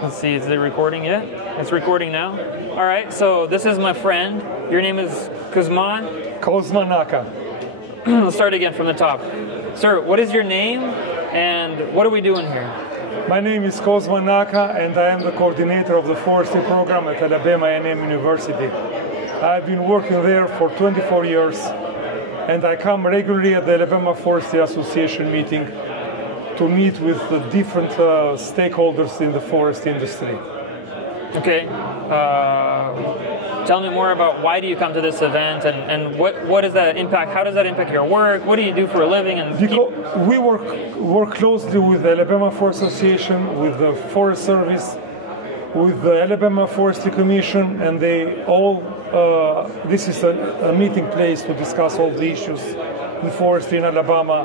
Let's see, is it recording yet? It's recording now. All right, so this is my friend. Your name is Kozma? Kozma Naka. Let's start again from the top. Sir, what is your name and what are we doing here? My name is Kozma Naka and I am the coordinator of the forestry program at Alabama A&M University. I've been working there for 24 years and I come regularly at the Alabama Forestry Association meeting to meet with the different stakeholders in the forest industry. Okay, tell me more about why do you come to this event and what is that impact? How does that impact your work? What do you do for a living? And because we work closely with the Alabama Forest Association, with the Forest Service, with the Alabama Forestry Commission, and they all. This is a meeting place to discuss all the issues in forestry in Alabama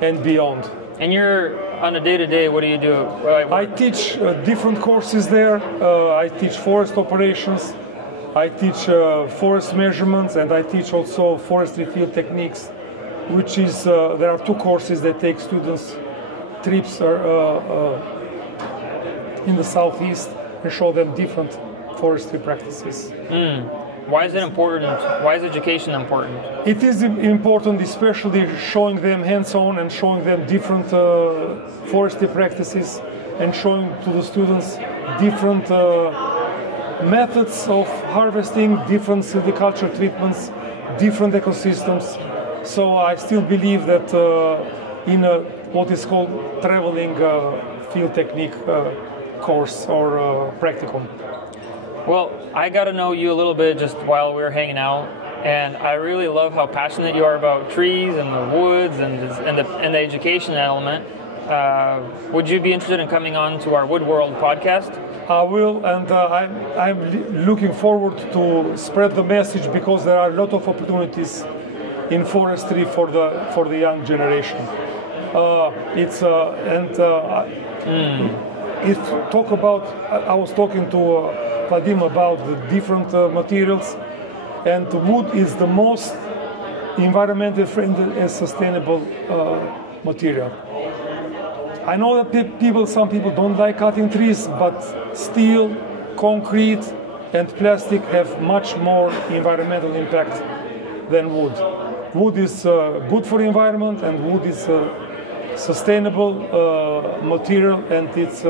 and beyond. And you're on a day-to-day, what do you do? I teach different courses there. I teach forest operations, I teach forest measurements, and I teach also forestry field techniques, which is, there are two courses that take students trips in the southeast and show them different forestry practices. Why is it important? Why is education important? It is important, especially showing them hands-on and showing them different forestry practices and showing to the students different methods of harvesting, different silviculture treatments, different ecosystems. So I still believe that in what is called traveling field technique course or practicum. Well, I got to know you a little bit just while we were hanging out, and I really love how passionate you are about trees and the woods and the education element. Would you be interested in coming on to our Wood World podcast? I will, and I'm looking forward to spread the message because there are a lot of opportunities in forestry for the young generation. I was talking to Vadim about the different materials, and wood is the most environmentally friendly and sustainable material. I know that some people don't like cutting trees, but steel, concrete, and plastic have much more environmental impact than wood. Wood is good for the environment, and wood is sustainable material, and it's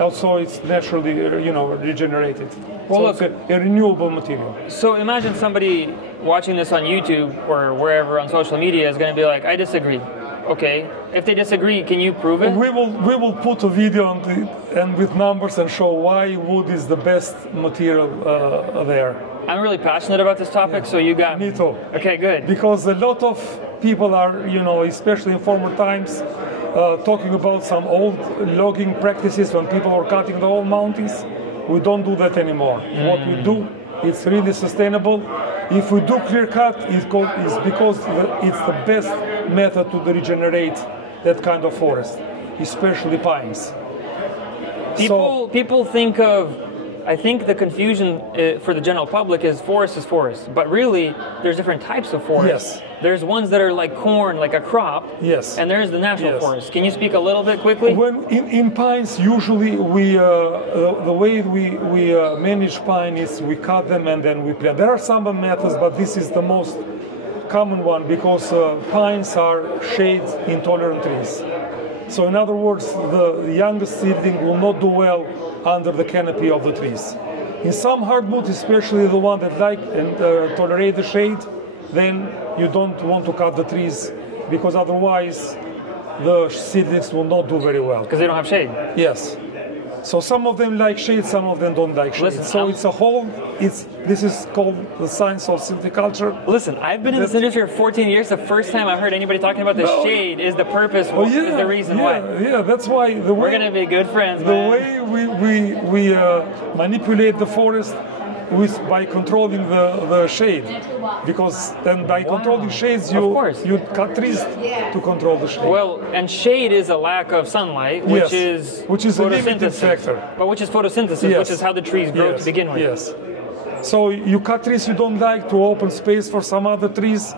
also it's naturally regenerated. Well, so it's a renewable material. So imagine somebody watching this on YouTube or wherever on social media is going to be like, I disagree. Okay, if they disagree, can you prove it? We will put a video and with numbers and show why wood is the best material there. I'm really passionate about this topic, so you got me too. Okay, good. Because a lot of people are, especially in former times, talking about some old logging practices when people are cutting the whole mountains. We don't do that anymore. What we do, it's really sustainable. If we do clear cut, it's because it's the best method to regenerate that kind of forest, especially pines. People think of, I think the confusion for the general public is forest, but really there's different types of forests. Yes. There's ones that are like corn, like a crop. Yes. And there's the natural Yes. forest. Can you speak a little bit quickly? When in pines, usually the way we manage pine is we cut them and then we plant. There are some methods, but this is the most common one because pines are shade intolerant trees. So in other words, the youngest seedling will not do well under the canopy of the trees. In some hardwood, especially the one that like and tolerate the shade, then you don't want to cut the trees because otherwise the seedlings will not do very well. Because they don't have shade. Yes. So some of them like shade, some of them don't like shade. Listen, so it's a whole, this is called the science of silviculture. Listen, I've been in this industry for 14 years. The first time I've heard anybody talking about the shade is the purpose, is the reason why. Yeah, that's why the way... We're going to be good friends, The way we manipulate the forest by controlling the shade. Because then by controlling shades, you cut trees to control the shade. Well, and shade is a lack of sunlight, which is a limiting factor. But which is photosynthesis, which is how the trees grow to begin with. Yes. So you cut trees you don't like to open space for some other trees.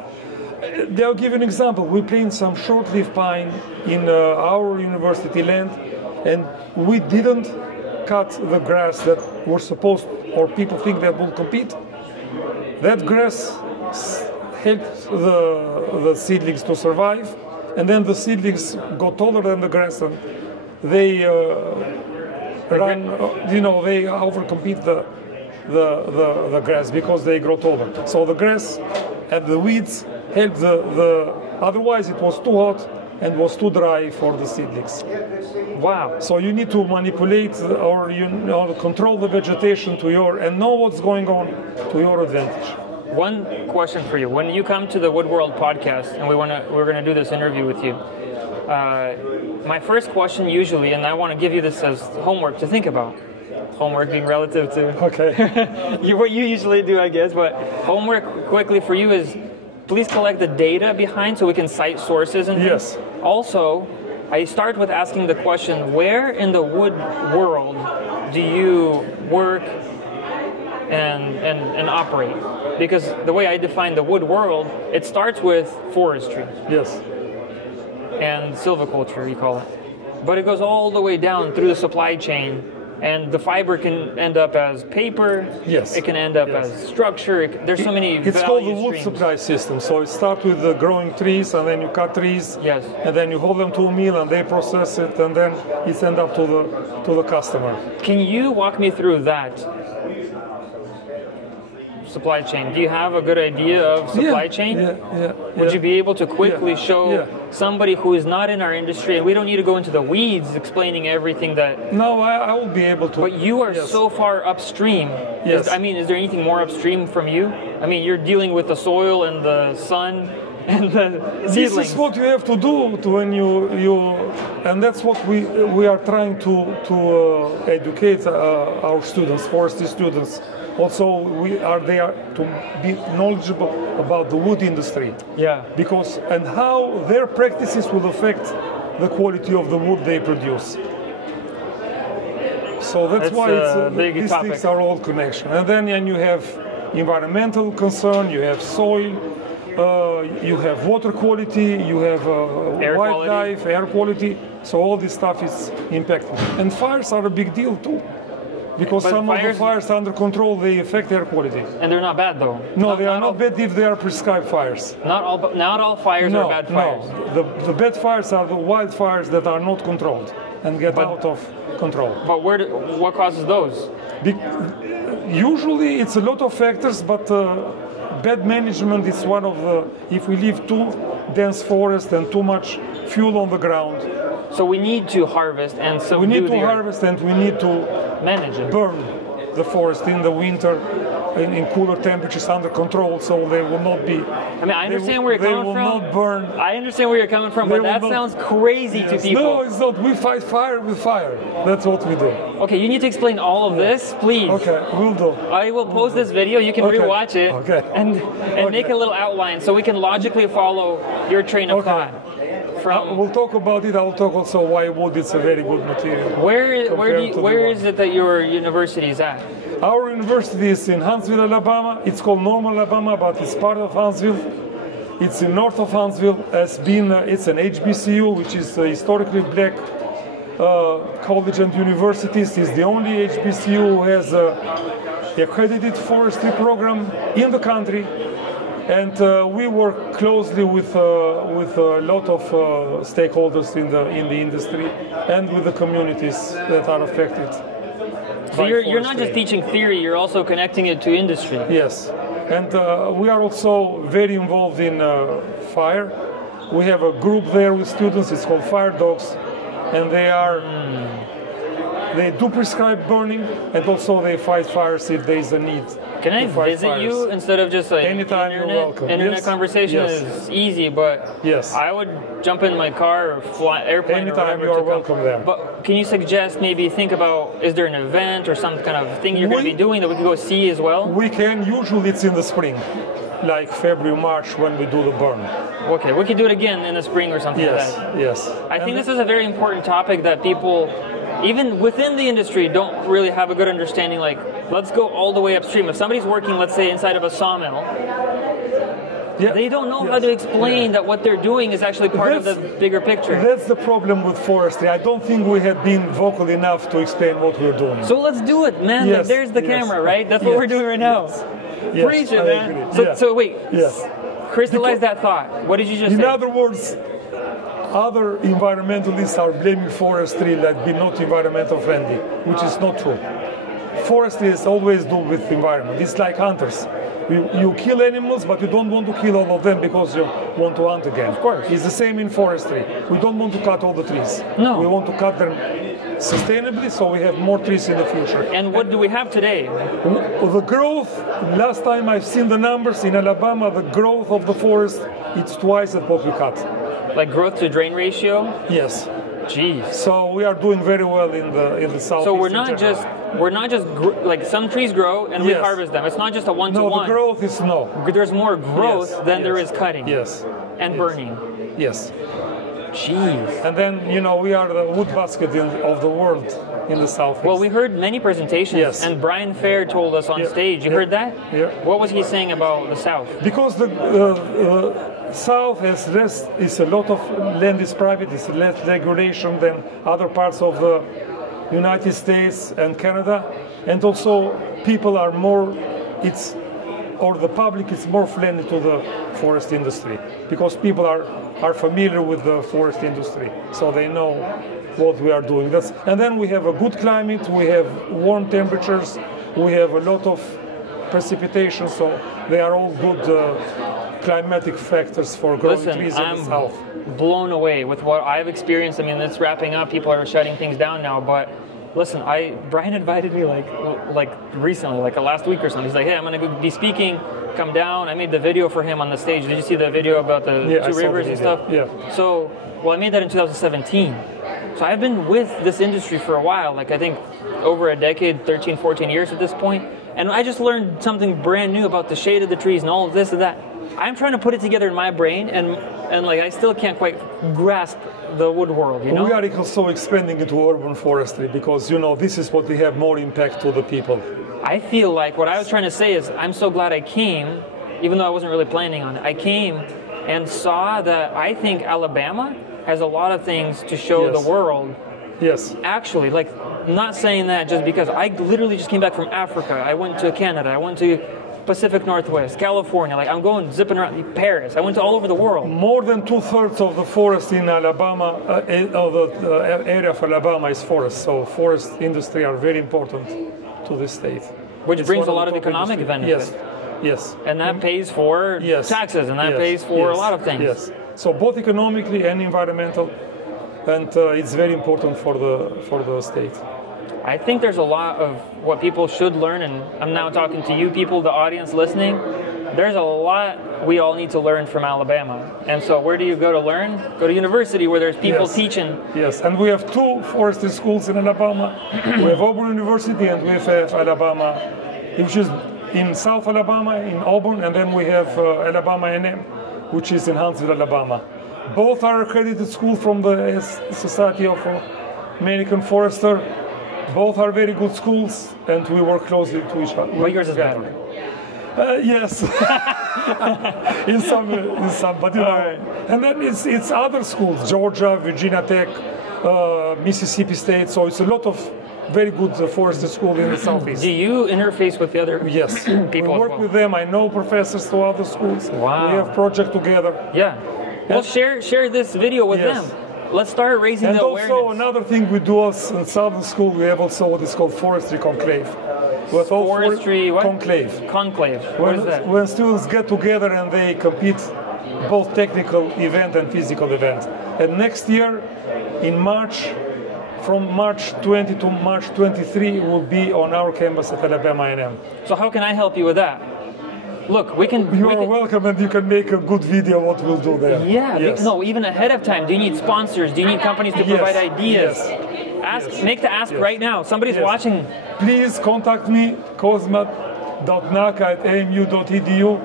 I'll give you an example. We planted some short-leaf pine in our university land, and we didn't cut the grass that we're supposed, or people think that will compete. That grass helped the seedlings to survive, and then the seedlings go taller than the grass, and they they overcompete the grass because they grow taller. So the grass and the weeds help otherwise it was too hot and was too dry for the seedlings. Wow. So you need to manipulate or control the vegetation and know what's going on to your advantage. One question for you: when you come to the Wood World podcast, and we're going to do this interview with you, my first question usually, and I want to give you this as homework to think about. Homework being relative to what you usually do, I guess. But homework quickly for you is, please collect the data behind so we can cite sources and things. Yes. Also, I start with asking the question: where in the wood world do you work and operate? Because the way I define the wood world, it starts with forestry. Yes. And silviculture, you call it. But it goes all the way down through the supply chain, and the fiber can end up as paper. Yes. It can end up as structure. There's so many It's called the wood streams. supply system. So it starts with the growing trees, and then you cut trees. Yes. And then you hold them to a mill, and they process it, and then it's end up to the customer. Can you walk me through that supply chain? Do you have a good idea of supply chain? Yeah. Would you be able to quickly show Yeah. somebody who is not in our industry, and we don't need to go into the weeds explaining everything that... No, I will be able to. But you are so far upstream. Yes. Is there anything more upstream from you? I mean, you're dealing with the soil and the sun and the seedlings. This is what you have to do when you and that's what we are trying to educate our students, forestry students. Also, we are there to be knowledgeable about the wood industry. Yeah. Because and how their practices will affect the quality of the wood they produce. So that's why these topic. things are all connection. And then you have environmental concern, you have soil, you have water quality, you have wildlife, air quality. So all this stuff is impacting. And fires are a big deal too. Because some of the fires under control, they affect air quality. And they're not bad though. No, they are not bad if they are prescribed fires. Not all fires are bad fires. No, the bad fires are the wildfires that are not controlled and get out of control. But what causes those? Usually it's a lot of factors, but bad management is one of the... If we leave too dense forest and too much fuel on the ground. So we need to harvest and subdue we need to harvest and we need to manage it. Burn the forest in the winter in cooler temperatures under control, so they will not be... I mean, I understand where you're coming from. They will not burn. I understand where you're coming from, but that sounds crazy to people. No, it's not. We fight fire with fire. That's what we do. Okay, you need to explain all of this, please. Okay, we'll do. I will post this video. You can rewatch it and make a little outline so we can logically follow your train of thought. We'll talk about it. I will talk also why wood is a very good material. Where is it that your university is at? Our university is in Huntsville, Alabama. It's called Normal, Alabama, but it's part of Huntsville. It's in north of Huntsville. It's an HBCU, which is a historically black college and universities. It's the only HBCU who has an accredited forestry program in the country. And we work closely with a lot of stakeholders in the industry and with the communities that are affected. So you're not just teaching theory; you're also connecting it to industry. Yes, and we are also very involved in fire. We have a group there with students. It's called Fire Dogs, and they do prescribe burning, and also they fight fires if there is a need. Can I visit you instead of just like anytime? You're welcome. Internet conversation is easy, but I would jump in my car or fly airplane anytime. Or whatever. You are welcome there. But can you suggest think about, is there an event or some kind of thing you're going to be doing that we can go see as well? We can. Usually it's in the spring, like February, March, when we do the burn. Okay, we can do it again in the spring or something like that. Yes. I think this is a very important topic that people, even within the industry, don't really have a good understanding. Like, let's go all the way upstream. If somebody's working, let's say, inside of a sawmill, Yeah. They don't know how to explain that what they're doing is actually part of the bigger picture. That's the problem with forestry. I don't think we have been vocal enough to explain what we're doing. So let's do it, man. Yes, Like, there's the camera, right? That's what we're doing right now. Yes, Preach it, I man. agree. So wait. Yes. Crystallize that thought. What did you just say? In other words, other environmentalists are blaming forestry like being not environmental friendly, which is not true. Forestry is always do with environment. It's like hunters. You kill animals, but you don't want to kill all of them because you want to hunt again. Of course. It's the same in forestry. We don't want to cut all the trees. No. We want to cut them sustainably so we have more trees in the future. And what do we have today? The growth, last time I've seen the numbers in Alabama, the growth of the forest, it's twice at what we cut. Like growth to drain ratio? Yes. Jeez. So we are doing very well in the south. So we're not just like some trees grow and we Yes. harvest them. It's not just a No, one-to-one. the growth is no. There's more growth Yes, than there yes, is cutting. Yes. And yes, burning. Yes. Jeez. And then, we are the wood basket of the world in the southeast. Well, we heard many presentations, Yes. and Brian Fair told us on Yeah, stage. You yeah, heard that? yeah. What was he saying about the South? Because the south has less, is a lot of land is private, it's less regulation than other parts of the United States and Canada, and also people are more, the public is more friendly to the forest industry because people are familiar with the forest industry, so they know what we are doing. And then we have a good climate, we have warm temperatures, we have a lot of precipitation, so they are all good climatic factors for growing Listen, trees in the south. Blown away with what I've experienced. I mean, it's wrapping up. People are shutting things down now, but listen, Brian invited me like recently, like last week or something. He's like, hey, I'm going to be speaking. Come down. I made the video for him on the stage. Did you see the video about the two rivers and stuff? Yeah. So, I made that in 2017. So I've been with this industry for a while, like I think over a decade, 13, 14 years at this point. And I just learned something brand new about the shade of the trees and all of this and that. I'm trying to put it together in my brain, and like I still can't quite grasp the wood world, We are also expanding into urban forestry because, this is what we have more impact to the people. I feel like what I was trying to say is I'm so glad I came, even though I wasn't really planning on it. I came and saw that I think Alabama has a lot of things to show Yes. the world. Yes. Actually, like, not saying that just because I literally just came back from Africa. I went to Canada. I went to Pacific Northwest, California. Like, I'm going zipping around Paris. I went to all over the world. More than 2/3 of the forest in Alabama, of the area of Alabama is forest. So forest industry are very important to this state. Which It's brings one a lot of the top economic industry. benefit. Yes. And that pays for Yes. taxes, and that Yes. pays for Yes. a lot of things. Yes. So both economically and environmental, and it's very important for the state. I think there's a lot of what people should learn, and I'm now talking to you people, the audience listening. There's a lot we all need to learn from Alabama. And so where do you go to learn? Go to university where there's people Yes. teaching. Yes, and we have 2 forestry schools in Alabama. We have Auburn University and we have Alabama, which is in South Alabama, in Auburn, and then we have Alabama A&M, which is in Huntsville, Alabama. Both are accredited schools from the Society of American Forester. Both are very good schools, and we work closely to each other. But yours is better. Yes, in some, but and then it's other schools: Georgia, Virginia Tech, Mississippi State. So it's a lot of very good forestry school in the southeast. Do you interface with the other Yes, people? we work with them. I know professors to other schools. Wow. We have project together. Yeah. Well, share this video with Yes. them. Let's start raising And the also awareness. another thing we do as in Southern School, we have also what is called forestry conclave. With all Forestry what? conclave. Conclave. What is that? When students get together and they compete, both technical event and physical event. And next year, in March, from March 20 to March 23, will be on our campus at Alabama A&M. So how can I help you with that? Look, we can. You are welcome, and you can make a good video what we'll do there. Yeah. Yes. No, even ahead of time. Do you need sponsors? Do you need companies to Yes. provide ideas? Yes. Ask. Yes. Make the ask Yes. right now. Somebody's Yes. watching. Please contact me, kozma.naka@amu.edu,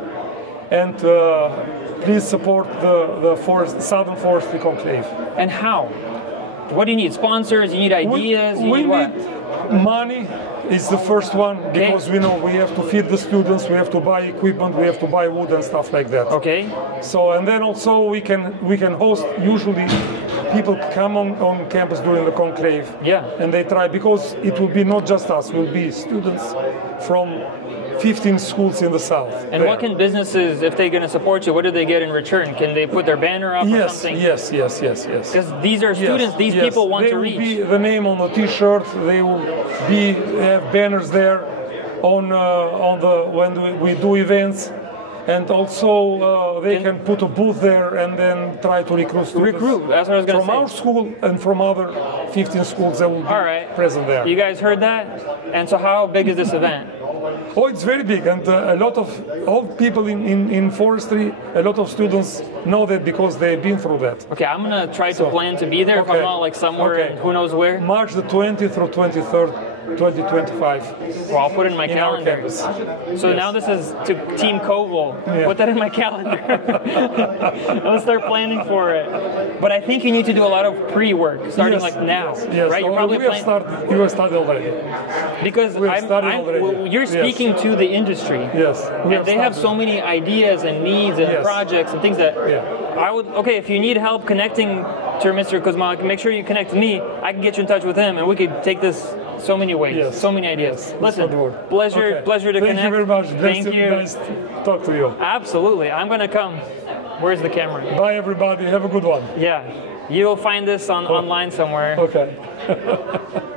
and please support the Southern Forestry Conclave. And how? What do you need? Sponsors? You need ideas? You we need what? need money. Is the first one because we know we have to feed the students, we have to buy equipment, we have to buy wood and stuff like that. Okay. So and then also we can host usually people come on campus during the conclave. Yeah. And they try because it will be not just us, will be students from 15 schools in the south. And what can businesses, if they're going to support you, what do they get in return? Can they put their banner up or something? Yes. Because these are students, these people want to reach. They will be the name on the T-shirt. They will have banners there on the when we do events, and also they can put a booth there and then try to recruit students. That's what I was going to say. From our school and from other 15 schools that will be present there. You guys heard that? And so how big is this event? Oh, it's very big, and a lot of old people in forestry, a lot of students know that because they've been through that. Okay, I'm going to try to plan to be there if I'm not like somewhere and who knows where. March the 20th through 23rd. 2025. Well, I'll put it in my calendar. So now this is to Team Koval. Yeah. Put that in my calendar. Let's start planning for it. But I think you need to do a lot of pre-work, starting like now, right? You're probably you have started already. Because you're speaking to the industry. Yes. And they have so many ideas and needs and projects and things that I would. Okay, if you need help connecting to Mr. Kozma, make sure you connect to me. I can get you in touch with him, and we could take this so many ways, so many ideas. Listen, pleasure to connect. Thank you very much. Thank you. Nice to talk to you. Absolutely. I'm going to come. Where's the camera? Bye, everybody. Have a good one. Yeah. You'll find this online somewhere. Okay.